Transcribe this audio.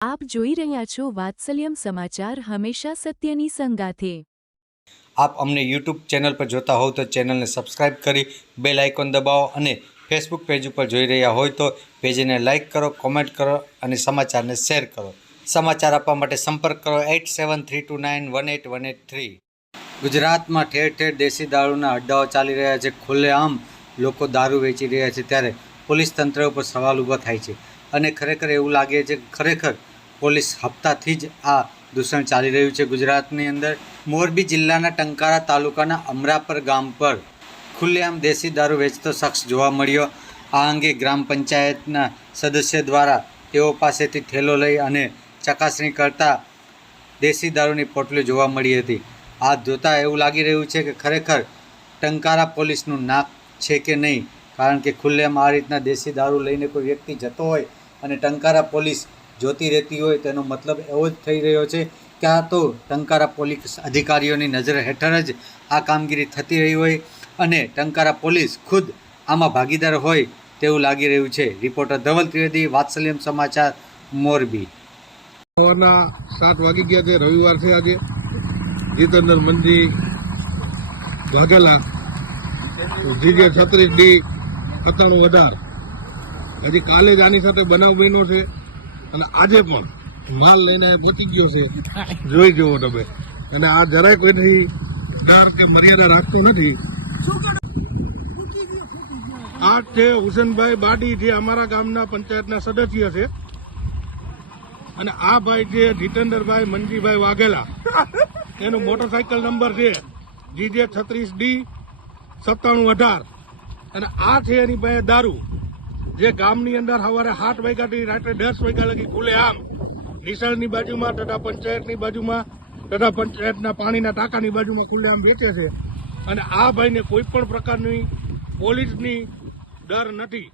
આપ જોઈ રહ્યા છો વાત્સલ્યમ સમાચાર, હંમેશા સત્યની સંગાથે। આપ અમને યુટ્યુબ ચેનલ પર જોતા હોવ તો ચેનલને સબસ્ક્રાઇબ કરી બેલ આઇકોન દબાવો અને ફેસબુક પેજ ઉપર જોઈ રહ્યા હોય તો પેજને લાઇક કરો, કોમેન્ટ કરો અને સમાચારને શેર કરો। સમાચાર આપવા માટે સંપર્ક કરો 8732918183। ગુજરાતમાં ઠેર ઠેર દેશી દારૂના અડ્ડાઓ ચાલી રહ્યા છે। ખુલ્લેઆમ લોકો દારૂ વેચી રહ્યા છે ત્યારે પોલીસ તંત્ર ઉપર સવાલ ઊભા થાય છે અને ખરેખર એવું લાગે છે કે ખરેખર પોલીસ હપ્તાથી જ આ દૂષણ ચાલી રહ્યું છે। ગુજરાતની અંદર મોરબી જિલ્લાના ટંકારા તાલુકાના અમરાપર ગામ પર ખુલ્લેઆમ દેશી દારૂ વેચતો શખ્સ જોવા મળ્યો। આ અંગે ગ્રામ પંચાયતના સદસ્ય દ્વારા તેઓ પાસેથી થેલો લઈ અને ચકાસણી કરતા દેશી દારૂની પોટલીઓ જોવા મળી હતી। આ જોતાં એવું લાગી રહ્યું છે કે ખરેખર ટંકારા પોલીસનું નાક છે કે નહીં, કારણ કે ખુલ્લેઆમ આ રીતના દેશી દારૂ લઈને કોઈ વ્યક્તિ જતો હોય અને ટંકારા પોલીસ જોતી રહેતી હોય તેનો મતલબ એવો જ થઈ રહ્યો છે કે આ તો ટંકારા પોલીસ અધિકારીઓની નજર હેઠળ જ આ કામગીરી થતી રહી હોય અને ટંકારા પોલીસ ખુદ આમાં ભાગીદાર હોય તેવું લાગી રહ્યું છે। રિપોર્ટર ધવલ ત્રિવેદી, વાત્સલ્યમ સમાચાર, મોરબી। સવારના 7 વાગી ગયા છે। રવિવાર છે આજે। જીતેન્દ્ર મંજી વાઘેલા GJ 36D 9718 હજી કાલે જ આની સાથે બનાવ બન્યો છે અને આજે પણ માલ લઈને પહોંચી ગયો છે। જોઈ જુઓ તમે, અને આ જરાય કોઈથી ડર કે મર્યાદા રાખતો નથી। આ છે હુસેનભાઈ બાડી, જે અમારા ગામના પંચાયતના સદસ્ય છે, અને આ ભાઈ છે જીતેન્દ્રભાઈ મંજીભાઈ વાઘેલા, એનો મોટરસાયકલ નંબર છે GJ 36D 9718, અને આ છે એની પાસે દારૂ, જે ગામની અંદર સવારે 7 વાગ્યાથી રાત્રે 10 વાગ્યા લગી ખુલ્લેઆમ નિશાળની બાજુમાં તથા પંચાયતની બાજુમાં તથા પંચાયતના પાણીના ટાંકાની બાજુમાં ખુલ્લેઆમ વેચે છે। અને આ ભાઈને કોઈ પણ પ્રકારની પોલીસની ડર નથી।